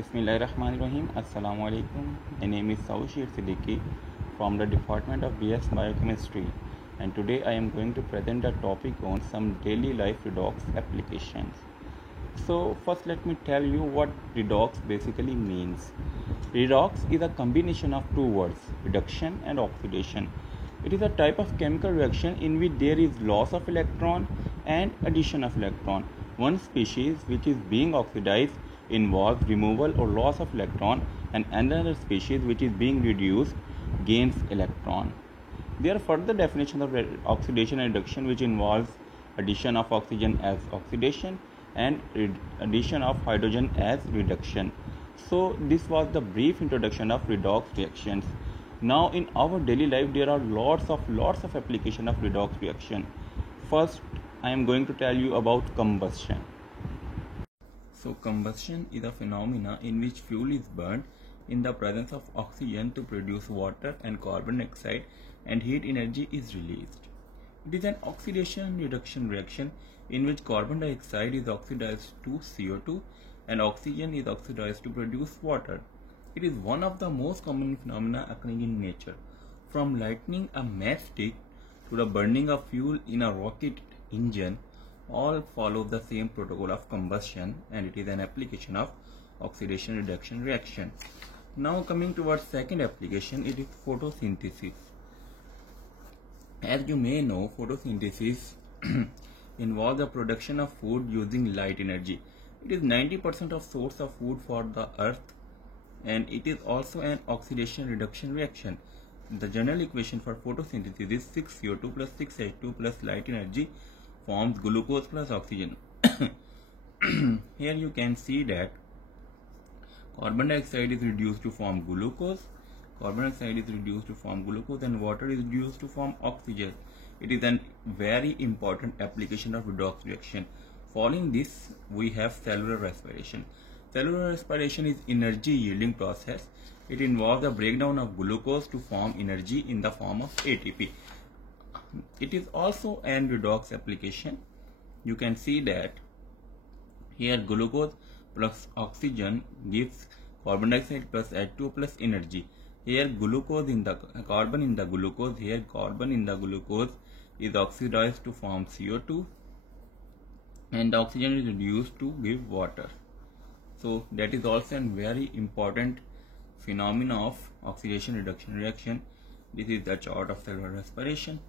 Bismillahirrahmanirrahim. Assalamu alaikum. My name is Saushir Siddiqui from the Department of BS Biochemistry, and today I am going to present a topic on some daily life redox applications. So first let me tell you what redox basically means. Redox is a combination of two words, reduction and oxidation. It is a type of chemical reaction in which there is loss of electron and addition of electron. One species which is being oxidized involves removal or loss of electron, and another species which is being reduced gains electron. There are further definitions of oxidation and reduction which involves addition of oxygen as oxidation and addition of hydrogen as reduction. So this was the brief introduction of redox reactions. Now in our daily life there are lots of application of redox reaction. First I am going to tell you about combustion. So combustion is a phenomena in which fuel is burned in the presence of oxygen to produce water and carbon dioxide, and heat energy is released. It is an oxidation reduction reaction in which carbon dioxide is oxidized to CO2 and oxygen is oxidized to produce water. It is one of the most common phenomena occurring in nature. From lighting a matchstick to the burning of fuel in a rocket engine, all follow the same protocol of combustion, and it is an application of oxidation reduction reaction. Now coming to our second application, it is photosynthesis. As you may know, photosynthesis involves the production of food using light energy. It is 90% of source of food for the earth, and it is also an oxidation reduction reaction. The general equation for photosynthesis is 6CO2 plus 6H2 plus light energy forms glucose plus oxygen. Here you can see that carbon dioxide is reduced to form glucose, and water is reduced to form oxygen. It is a very important application of redox reaction. Following this, we have cellular respiration. Cellular respiration is energy yielding process. It involves the breakdown of glucose to form energy in the form of ATP. It is also an redox application. You can see that here glucose plus oxygen gives carbon dioxide plus H2 plus energy. Here glucose in the carbon in the glucose, here carbon in the glucose is oxidized to form CO2, and the oxygen is reduced to give water. So that is also a very important phenomena of oxidation reduction reaction. This is the chart of cellular respiration.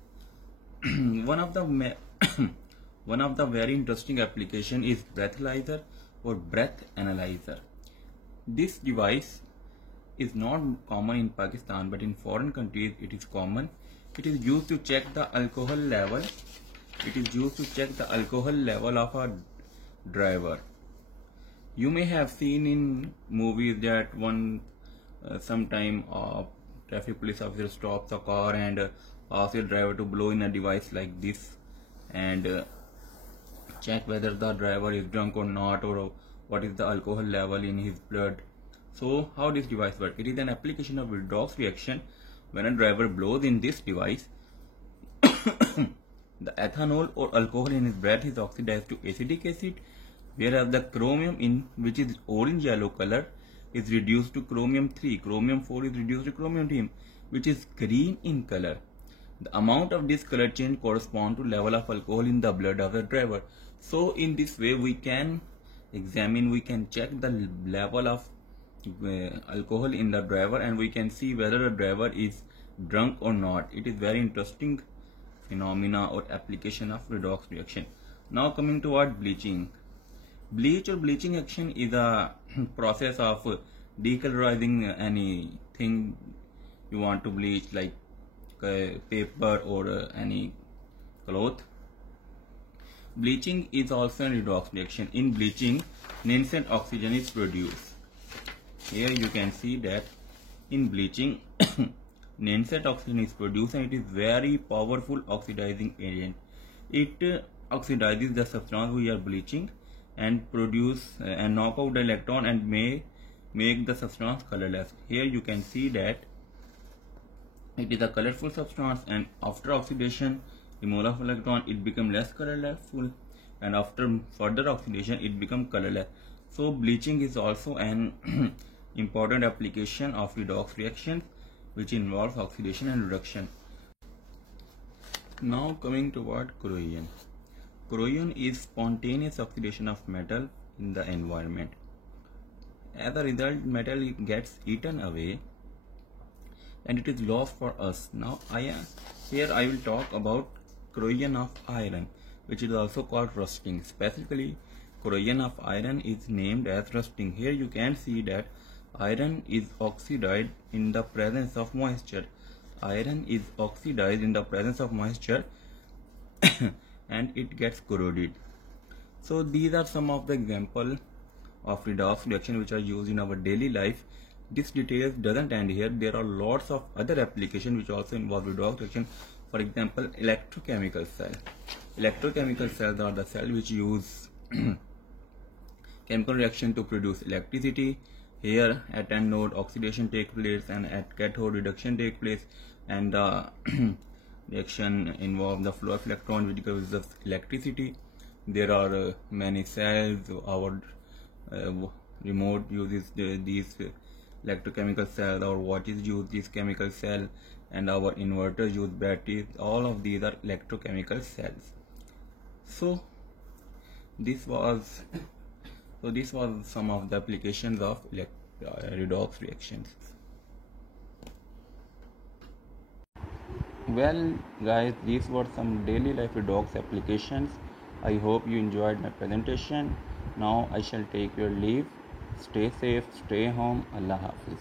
One of the very interesting application is breathalyzer or breath analyzer. This device is not common in Pakistan, but in foreign countries it is common. It is used to check the alcohol level. Of a driver. You may have seen in movies that sometime traffic police officer stops a car and asks the driver to blow in a device like this and check whether the driver is drunk or not, or what is the alcohol level in his blood. So how this device works? It is an application of redox reaction. When a driver blows in this device, the ethanol or alcohol in his breath is oxidized to acetic acid, whereas the chromium, in which is orange yellow color, is reduced to chromium 3. Chromium 4 is reduced to chromium 3, which is green in color. The amount of this color change corresponds to level of alcohol in the blood of the driver. So in this way we can check the level of alcohol in the driver, and we can see whether the driver is drunk or not. It is very interesting phenomena or application of redox reaction. Now coming toward bleaching. Bleaching action is a process of decolorizing anything you want to bleach, like paper or any cloth. Bleaching is also a redox reaction. In bleaching, nascent oxygen is produced. Here you can see that in bleaching nascent oxygen is produced, and it is very powerful oxidizing agent. It oxidizes the substance we are bleaching and produce and knock out the electron and may make the substance colorless. Here you can see that it is a colorful substance, and after oxidation, removal of electron, it becomes less colorful, and after further oxidation, it becomes colorless. So bleaching is also an important application of redox reactions which involves oxidation and reduction. Now coming toward corrosion. Corrosion is spontaneous oxidation of metal in the environment. As a result, metal gets eaten away and it is lost for us. Now here I will talk about corrosion of iron, which is also called rusting. Specifically, corrosion of iron is named as rusting. Here you can see that iron is oxidized in the presence of moisture. Iron is oxidized in the presence of moisture and it gets corroded. So these are some of the examples of redox reaction which are used in our daily life. This details doesn't end here. There are lots of other applications which also involve redox reaction. For example, electrochemical cell. Electrochemical cells are the cells which use chemical reaction to produce electricity. Here at anode oxidation takes place and at cathode reduction takes place, and the reaction involves the flow of electron which gives us electricity. There are many cells. Our remote uses these electrochemical cells, our watches use this chemical cell, and our inverters use batteries. All of these are electrochemical cells. So this was some of the applications of redox reactions. Well guys, these were some daily life redox applications. I hope you enjoyed my presentation. Now I shall take your leave. Stay safe, stay home. Allah Hafiz.